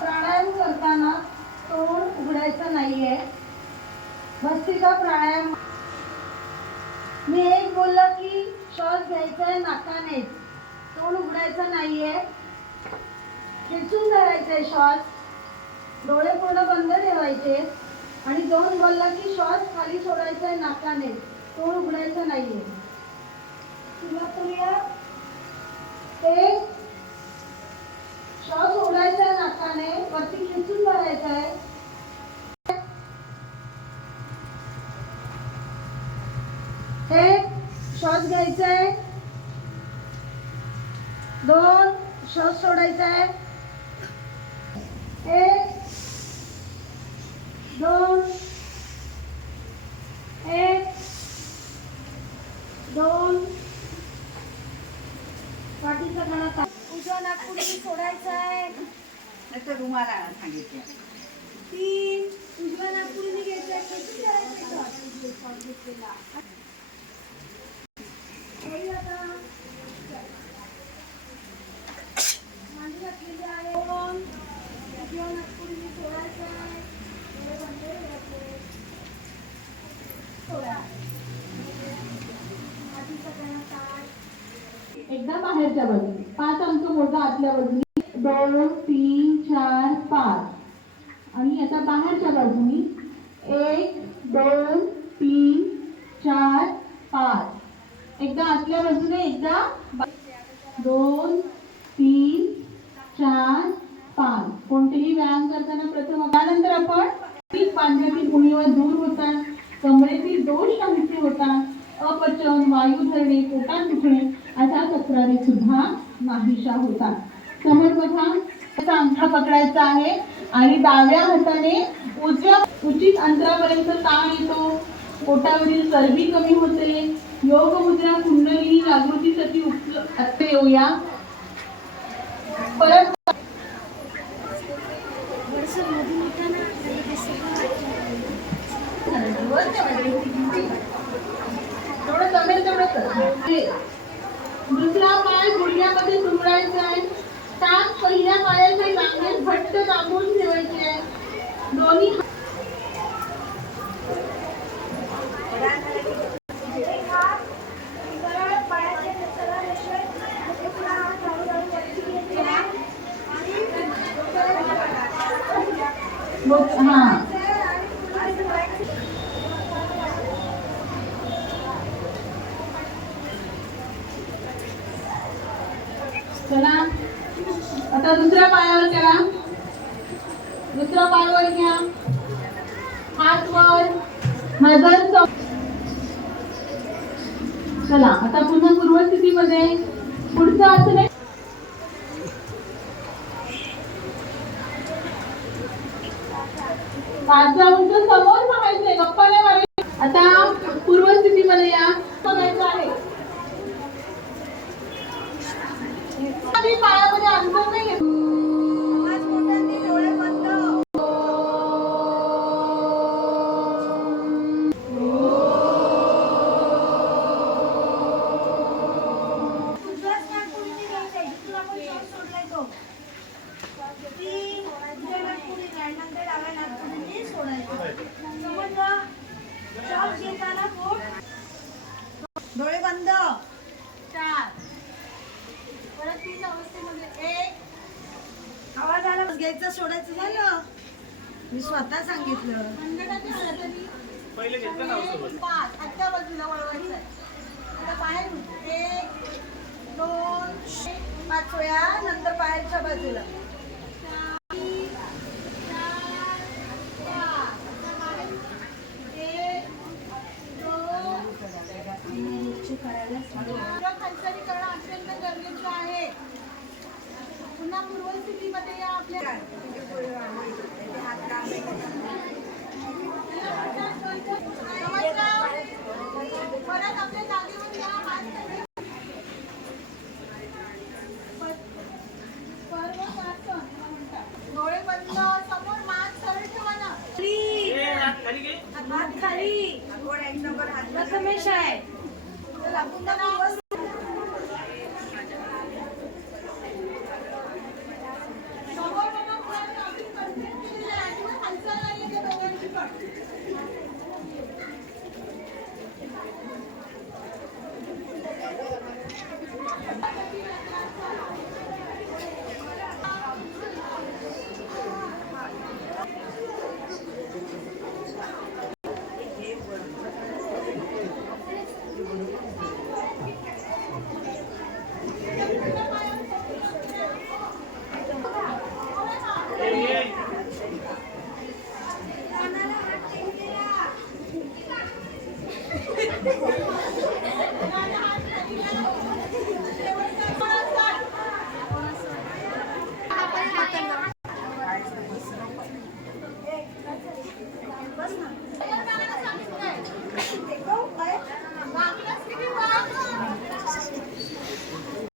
प्राणायाम करताना तोंड उघडायचं नाहीये. भस्त्रिका प्राणायाम. मी एक बोललं की श्वास घ्यायचा आहे नाकाने, तोंड उघडायचं नाहीये, खेचून धरायचंय श्वास, डोळे पूर्ण बंद ठेवायचे. आणि दोन बोललं की श्वास खाली सोडायचा आहे नाकाने, तोंड उघडायचं नाहीये. सुरुवात करूया. एक, श्वास सोडायचा आहे नाकाने, वरती खेचून धरायचा आहे. एक, श्वास घ्यायचा आहे. दोन, श्वास सोडायचा आहे. एक, दोन, एक, दोन. पाठीचा कणा उजवा नागपुडी सोडायचा आहे. नंतर रुमाला सांगितलं. तीन, उजवा नागपुडी घ्यायचा आहे. मांडी घातलेली आहे. दोन, उजवा नागपुडी सोडायचा आहे. एकदा बाहेरच्या बाजूने 5 अंक मोजा आतल्या बाजूने. 2 3 4 5. आणि आता बाहेरच्या बाजूने 1 2 3 4 5. एकदा आतल्या बाजूने, एकदा 2 3 4 5. कोणतेही व्यायाम करताना प्रथम त्यानंतर आपण पांढऱ्यातील उणीवा दूर होतात, कमरेतील दोष नाहीसे होतात, अपचन, वायू धरणे, पोटात दुखणे अशा तक्रारी सुद्धा नाहीशा होतात. समोर बघा, त्याचा अंगठा पकडायचा आहे आणि डाव्या हाताने उजव्या उचित अंतरापर्यंत ताण येतो. पोटावरील चरबी कमी होते. योग मुद्रा कुंडली जागृतीसाठी असते. येऊया परत. थोडं जमेल तेवढं कर. दुसरा पाय गुडघ्यामध्ये दुमडायचा आहे. टाच पहिल्या पायाच्या टांगेत घट्ट दाबून ठेवायचे आहे. दोन्ही चला आता दुसऱ्या पायावर करा. दुसऱ्या पायावर घ्या, हात वर, नजर. चला आता पुन्हा पूर्वस्थितीमध्ये. पुढचं आसन आहे माझा उंच समोर बघायचंय, गप्पा नाही मारायचे. आता पूर्वस्थितीमध्ये या. बघायचं आहे पायामध्ये अंतर नाही. डोळे बंद. डोळे बंद. 4. परत 3 अवस्थेमध्ये. 1. आवाज आला घ्यायचं, सोडायचं झालं. मी स्वतः सांगितलं. पहिले घेतलं ना. 5 आजच्या बाजूला वळवायचं आहे. आता बाहेर 1 2 5 वेळा, नंतर बाहेरच्या बाजूला. हालचाली करणं अत्यंत गरजेचं आहे. पुन्हा पूर्वस्थितीमध्ये या. आपल्या परत आपल्या जागेवर या. हात सर्व गोड एक नंबर हात प्रथमेश आहे. चला पुन्हा बस.